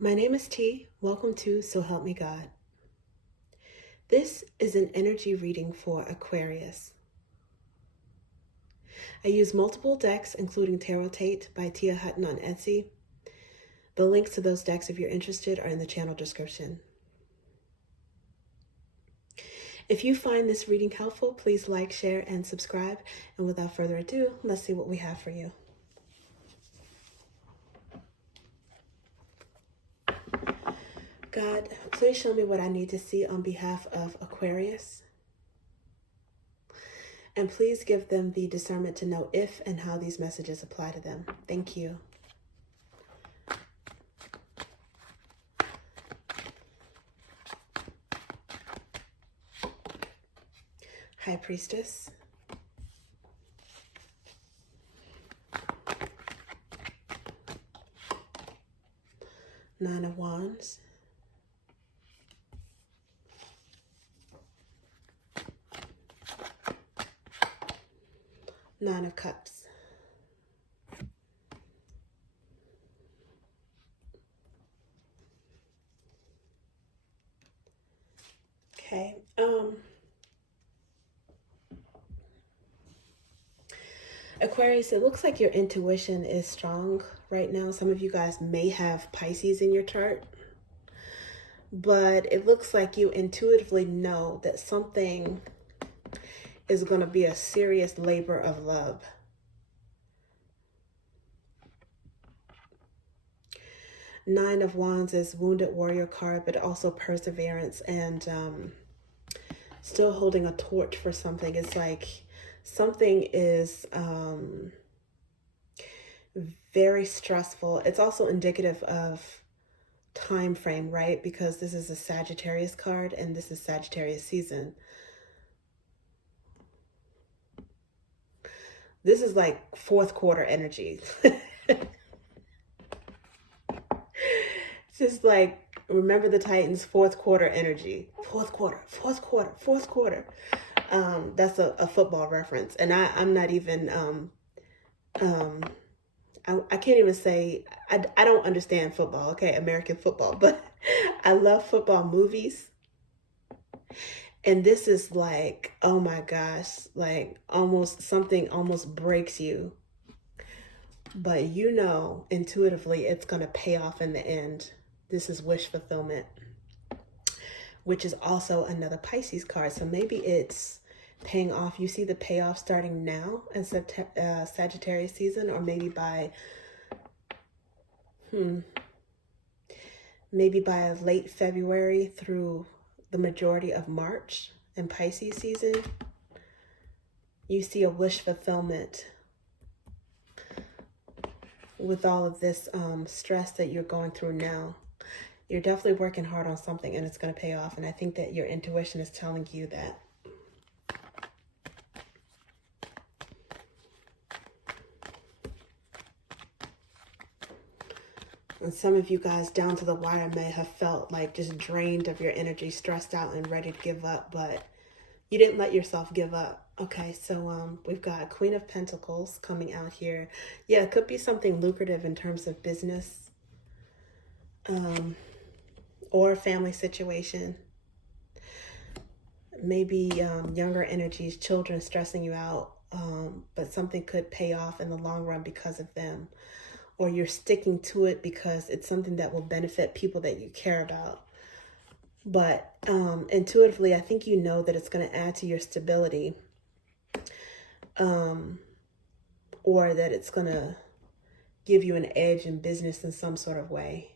My name is T. Welcome to So Help Me God. This is an energy reading for Aquarius. I use multiple decks, including Tarotate by Tia Hutton on Etsy. The links to those decks, if you're interested, are in the channel description. If you find this reading helpful, please like, share, and subscribe. And without further ado, let's see what we have for you. God, please show me what I need to see on behalf of Aquarius. And please give them the discernment to know if and how these messages apply to them. Thank you. High Priestess. Nine of Wands. Nine of Cups. Okay. Aquarius, it looks like your intuition is strong right now. Some of you guys may have Pisces in your chart, but it looks like you intuitively know that something is going to be a serious labor of love. Nine of Wands is Wounded Warrior card, but also perseverance and still holding a torch for something. It's like something is very stressful. It's also indicative of time frame, right? Because this is a Sagittarius card and this is Sagittarius season. This is like fourth quarter energy. Just like, remember the Titans, fourth quarter energy. Fourth quarter. That's a football reference. And I'm not even, I can't even say, I don't understand football, okay, American football, but I love football movies. And this is like, oh my gosh, like something almost breaks you. But you know, intuitively, it's going to pay off in the end. This is wish fulfillment, which is also another Pisces card. So maybe it's paying off. You see the payoff starting now in Sagittarius season, or maybe by, maybe by late February through the majority of March in Pisces season. You see a wish fulfillment with all of this stress that you're going through now. You're definitely working hard on something and it's going to pay off. And I think that your intuition is telling you that. And some of you guys down to the wire may have felt like just drained of your energy, stressed out and ready to give up, but you didn't let yourself give up. Okay, so we've got Queen of Pentacles coming out here. Yeah, it could be something lucrative in terms of business or a family situation. Maybe younger energies, children stressing you out, but something could pay off in the long run because of them. Or you're sticking to it because it's something that will benefit people that you care about. But intuitively, I think you know that it's going to add to your stability, or that it's going to give you an edge in business in some sort of way.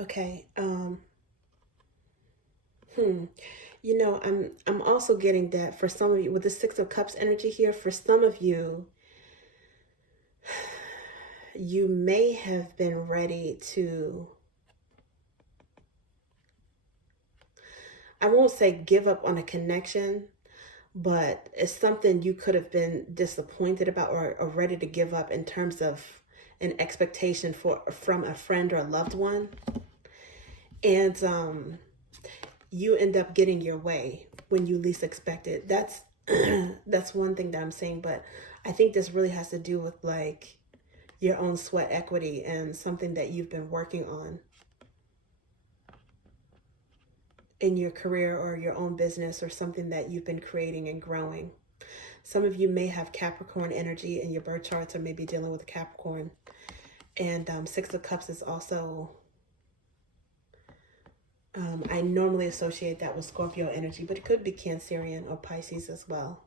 Okay. You know, I'm also getting that for some of you with the Six of Cups energy here, for some of you, you may have been ready to, I won't say give up on a connection, but it's something you could have been disappointed about or ready to give up in terms of an expectation from a friend or a loved one. And you end up getting your way when you least expect it. That's that's one thing that I'm saying, but I think this really has to do with like your own sweat equity and something that you've been working on in your career or your own business, or something that you've been creating and growing. Some of you may have Capricorn energy in your birth charts, or maybe dealing with Capricorn. And Six of Cups is also, I normally associate that with Scorpio energy, but it could be Cancerian or Pisces as well.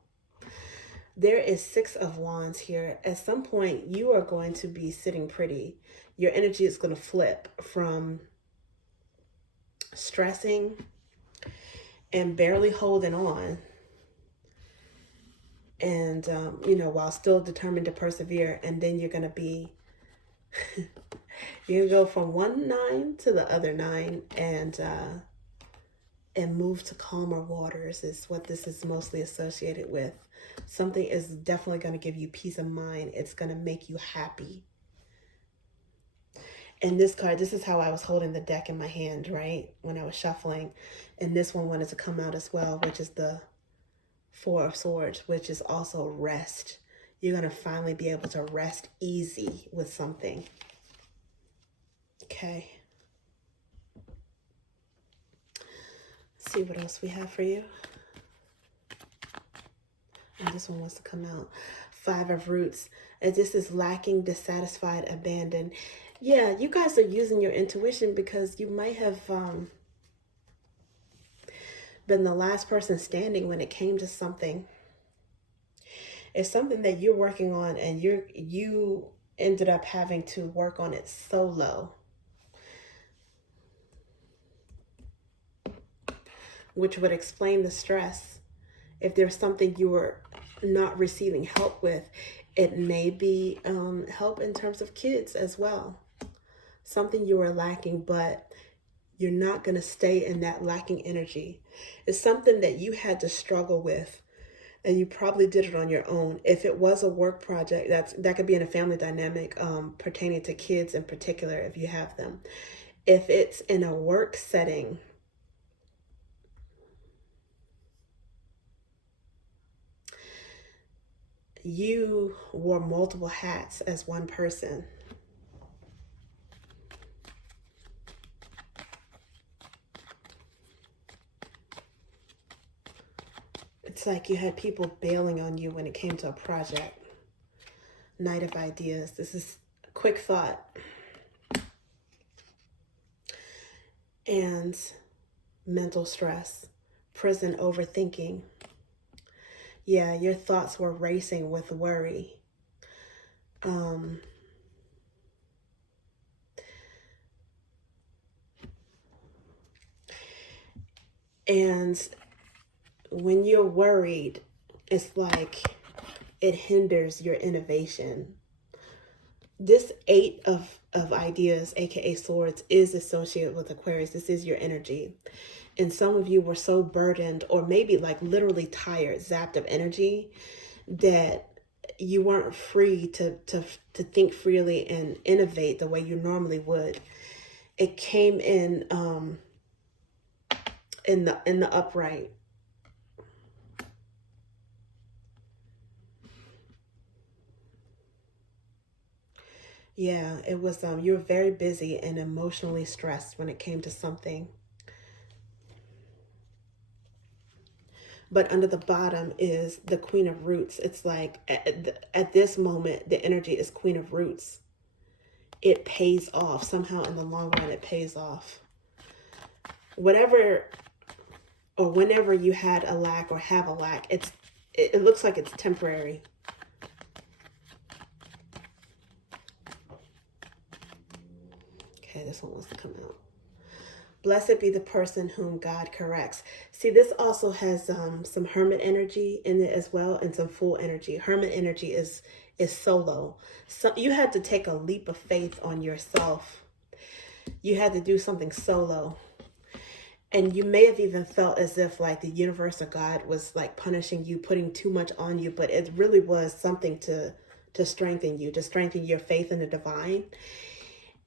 There is Six of Wands here. At some point, you are going to be sitting pretty. Your energy is going to flip from stressing and barely holding on, and, you know, while still determined to persevere. And then you're going to be, you can go from one nine to the other nine, and move to calmer waters is what this is mostly associated with. Something is definitely going to give you peace of mind. It's going to make you happy. And this card, this is how I was holding the deck in my hand, right, when I was shuffling. And this one wanted to come out as well, which is the Four of Swords, which is also rest. You're going to finally be able to rest easy with something. Okay. Let's see what else we have for you. And this one wants to come out. Five of Roots. And this is lacking, dissatisfied, abandoned. Yeah, you guys are using your intuition, because you might have been the last person standing when it came to something. It's something that you're working on, and you ended up having to work on it solo, which would explain the stress. If there's something you were not receiving help with, it may be help in terms of kids as well. Something you were lacking, but you're not going to stay in that lacking energy. It's something that you had to struggle with, and you probably did it on your own. If it was a work project, that could be in a family dynamic, pertaining to kids in particular, if you have them. If it's in a work setting, you wore multiple hats as one person. It's like you had people bailing on you when it came to a project. Knight of Ideas. This is a quick thought. And mental stress. Prison, overthinking. Yeah, your thoughts were racing with worry. And when you're worried, it's like it hinders your innovation. This Eight of Ideas, aka Swords, is associated with Aquarius. This is your energy. And some of you were so burdened, or maybe like literally tired, zapped of energy, that you weren't free to think freely and innovate the way you normally would. It came in the upright. Yeah, it was, you were very busy and emotionally stressed when it came to something. But under the bottom is the Queen of Roots. It's like at this moment, the energy is Queen of Roots. It pays off. Somehow in the long run, it pays off. Whatever or whenever you had a lack or have a lack, it looks like it's temporary. Okay, this one wants to come out. Blessed be the person whom God corrects. See, this also has some hermit energy in it as well, and some Fool energy. Hermit energy is solo. So you had to take a leap of faith on yourself. You had to do something solo. And you may have even felt as if like the universe or God was like punishing you, putting too much on you, but it really was something to strengthen you, to strengthen your faith in the divine.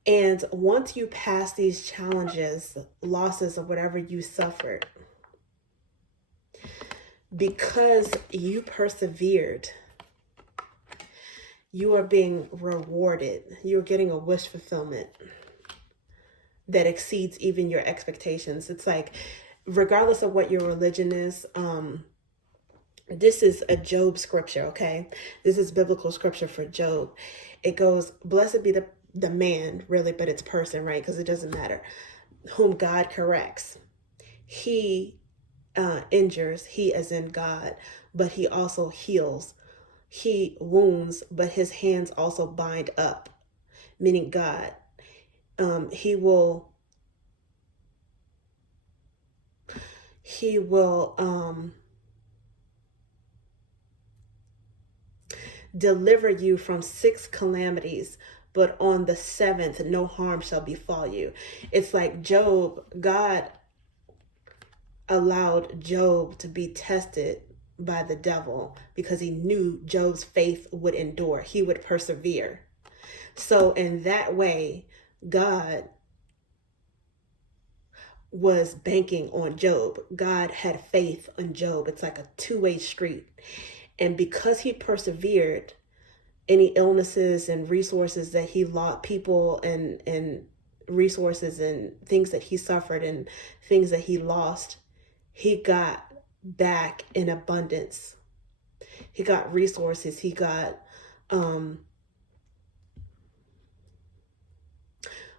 And once you pass these challenges, losses, or whatever you suffered, because you persevered, you are being rewarded. You're getting a wish fulfillment that exceeds even your expectations. It's like, regardless of what your religion is, this is a Job scripture, okay? This is biblical scripture for Job. It goes, blessed be the man, really, but it's person, right? Because it doesn't matter, whom God corrects. He injures, he as in God, but he also heals. He wounds, but his hands also bind up, meaning God. He will deliver you from 6 calamities, but on the 7th no harm shall befall you. It's like Job, God allowed Job to be tested by the devil because he knew Job's faith would endure. He would persevere. So in that way, God was banking on Job. God had faith on Job. It's like a two-way street. And because he persevered, any illnesses and resources that he lost, people and resources and things that he suffered and things that he lost, he got back in abundance. He got resources. He got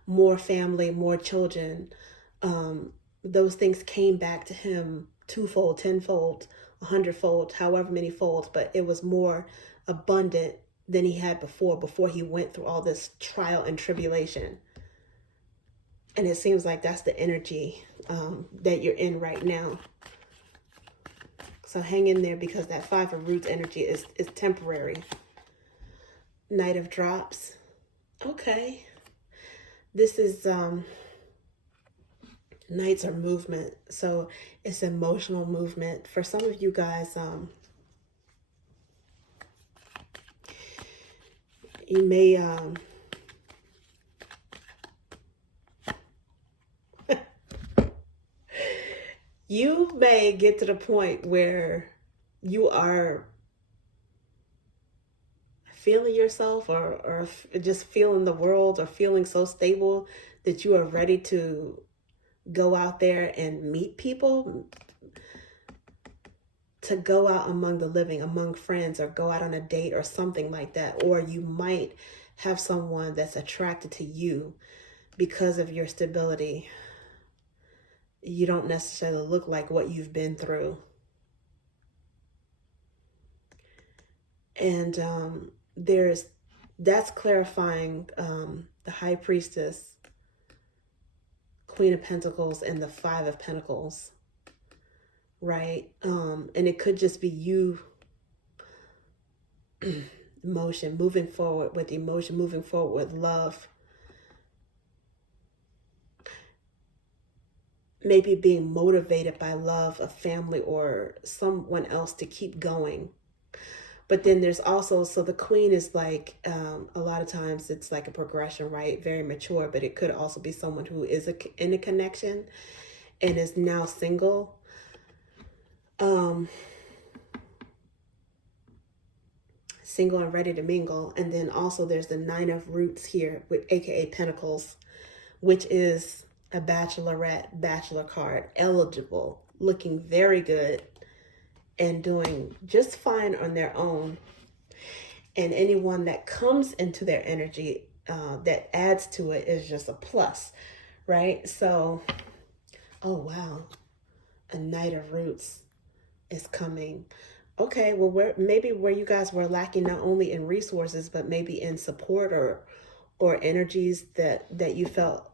more family, more children. Those things came back to him twofold, tenfold, 100-fold, however many folds, but it was more abundant than he had before he went through all this trial and tribulation. And it seems like that's the energy that you're in right now. So hang in there, because that 5 of Roots energy is temporary. Knight of Drops. Okay. This is Knights are movement. So it's emotional movement. For some of you guys, you may you may get to the point where you are feeling yourself or just feeling the world, or feeling so stable that you are ready to go out there and meet people, to go out among the living, among friends, or go out on a date or something like that. Or you might have someone that's attracted to you because of your stability. You don't necessarily look like what you've been through. And that's clarifying the High Priestess, Queen of Pentacles, and the 5 of Pentacles, right? And it could just be you moving forward with emotion, moving forward with love. Maybe being motivated by love of family or someone else to keep going. But then there's also, so the Queen is like, a lot of times it's like a progression, right? Very mature, but it could also be someone who is in a connection and is now single. Single and ready to mingle. And then also there's the 9 of Roots here, with AKA Pentacles, which is a bachelorette, bachelor card, eligible, looking very good, and doing just fine on their own. And anyone that comes into their energy that adds to it is just a plus, right? So, oh wow, a Knight of Roots is coming. Okay, well, maybe where you guys were lacking not only in resources, but maybe in support or energies that you felt,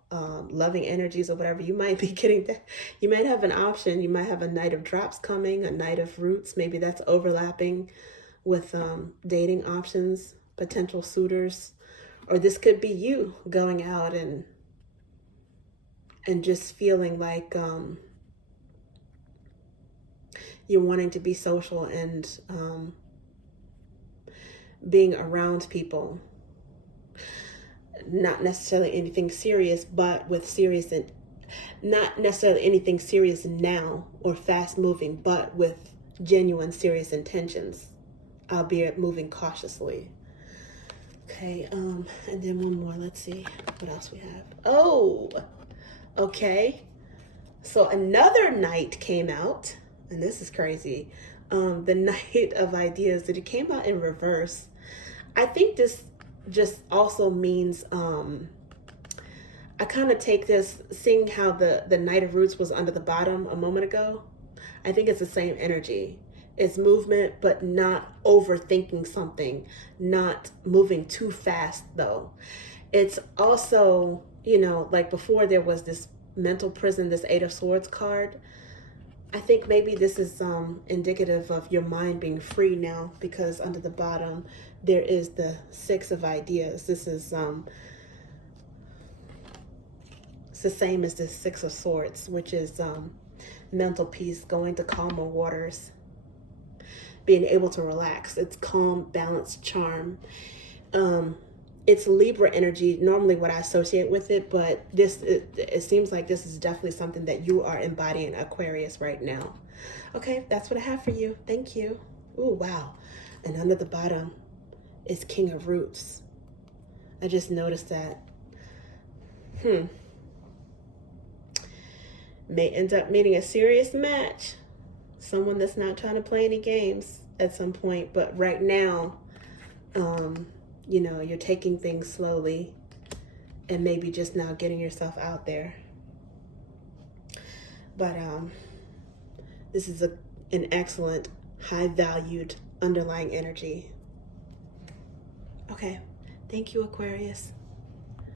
loving energies or whatever, you might be getting that. You might have an option. You might have a Knight of Drops coming, a Knight of Roots. Maybe that's overlapping with dating options, potential suitors. Or this could be you going out and just feeling like you're wanting to be social and being around people. not necessarily anything serious, but with serious and not necessarily anything serious now or fast moving, but with genuine serious intentions, albeit moving cautiously. Okay, and then one more. Let's see what else we have. Oh, okay. So another Knight came out, and this is crazy. The Knight of Ideas, that it came out in reverse. I think this just also means, I kind of take this, seeing how the Knight of Roots was under the bottom a moment ago. I think it's the same energy. It's movement, but not overthinking something, not moving too fast though. It's also, you know, like before there was this mental prison, this Eight of Swords card. I think maybe this is indicative of your mind being free now, because under the bottom there is the Six of Ideas. This is it's the same as the Six of Swords, which is mental peace, going to calmer waters, being able to relax. It's calm, balance, charm. It's Libra energy, normally what I associate with it, but it seems like this is definitely something that you are embodying, Aquarius, right now. Okay, that's what I have for you. Thank you. Oh, wow. And under the bottom is King of Roots. I just noticed that. May end up meeting a serious match. Someone that's not trying to play any games at some point, but right now, you know, you're taking things slowly and maybe just now getting yourself out there. But this is an excellent, high-valued, underlying energy. Okay, thank you, Aquarius.